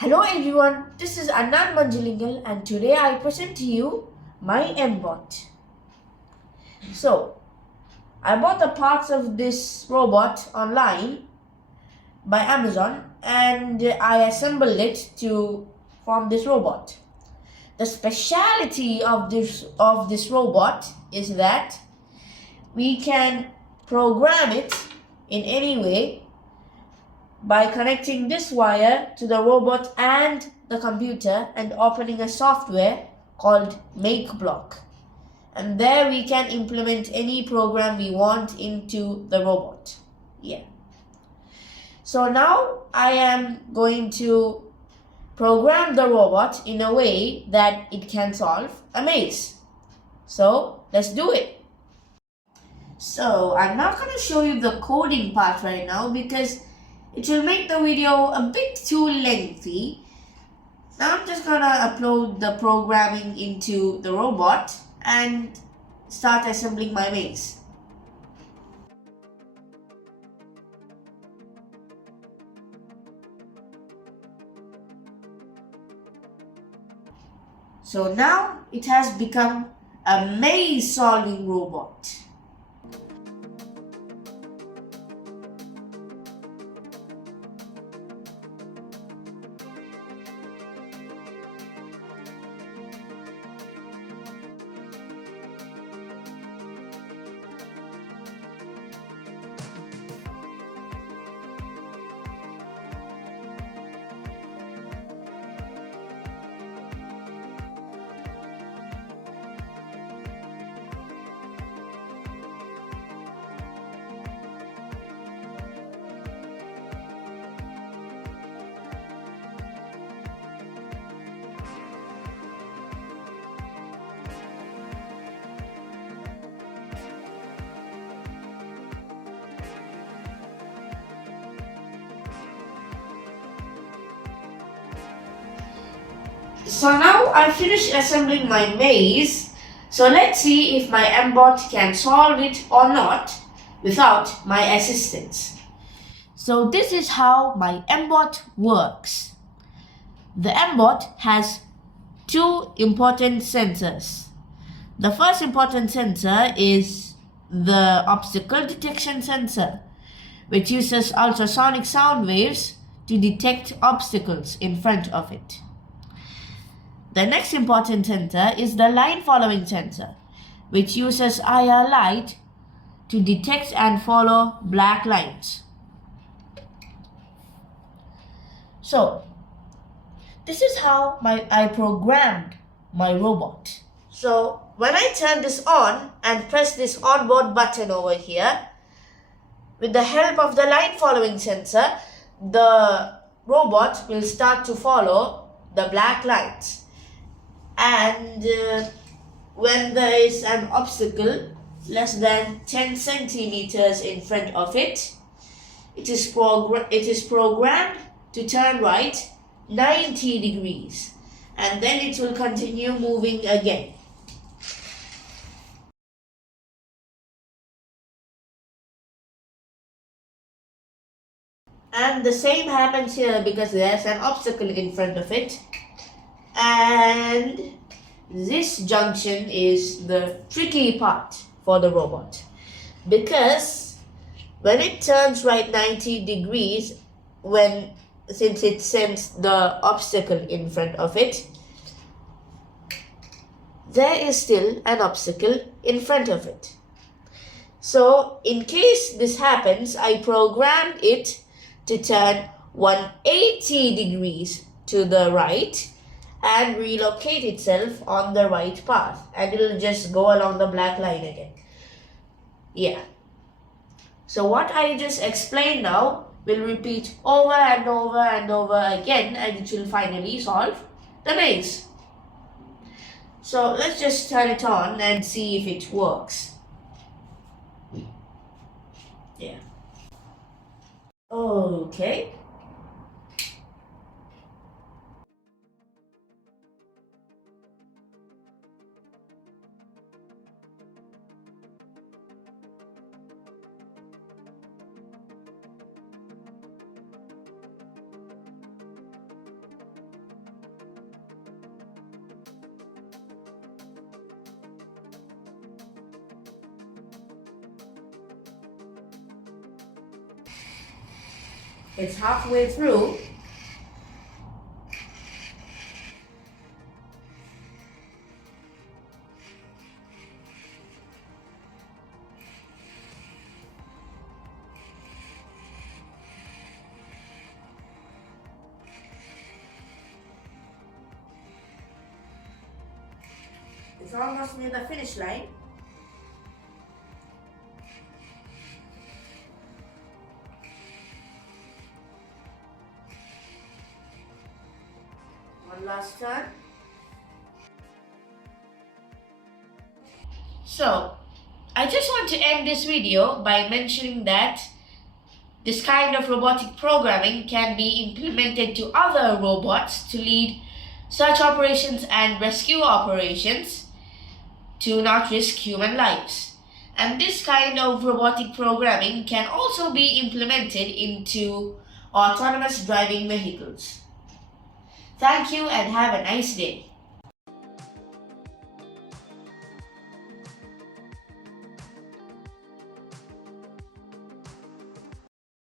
Hello everyone, this is Anand Manjulingal and today I present to you my Mbot. So, I bought the parts of this robot online by Amazon and I assembled it to form this robot. The speciality of this robot is that we can program it in any way by connecting this wire to the robot and the computer and opening a software called MakeBlock. And there we can implement any program we want into the robot. Yeah. So now I am going to program the robot in a way that it can solve a maze. So let's do it. So I'm not going to show you the coding part right now because it will make the video a bit too lengthy. Now I'm just gonna upload the programming into the robot and start assembling my maze. So now it has become a maze solving robot. So now I finished assembling my maze. So let's see if my Mbot can solve it or not without my assistance. So this is how my Mbot works. The Mbot has two important sensors. The first important sensor is the obstacle detection sensor, which uses ultrasonic sound waves to detect obstacles in front of it. The next important sensor is the line following sensor, which uses IR light to detect and follow black lines. So, this is how I programmed my robot. So, when I turn this on and press this onboard button over here, with the help of the line following sensor, the robot will start to follow the black lines. And when there is an obstacle less than 10 centimeters in front of it, it is programmed to turn right 90 degrees, and then it will continue moving again. And the same happens here because there's an obstacle in front of it. And this junction is the tricky part for the robot, because when it turns right 90 degrees, since it sends the obstacle in front of it, there is still an obstacle in front of it. So in case this happens, I programmed it to turn 180 degrees to the right and relocate itself on the right path, and it will just go along the black line again. Yeah. So what I just explained now will repeat over and over and over again, and it will finally solve the maze. So let's just turn it on and see if it works. Yeah. Okay. It's halfway through. It's almost near the finish line. One last turn. So, I just want to end this video by mentioning that this kind of robotic programming can be implemented to other robots to lead search operations and rescue operations to not risk human lives. And this kind of robotic programming can also be implemented into autonomous driving vehicles. Thank you and have a nice day.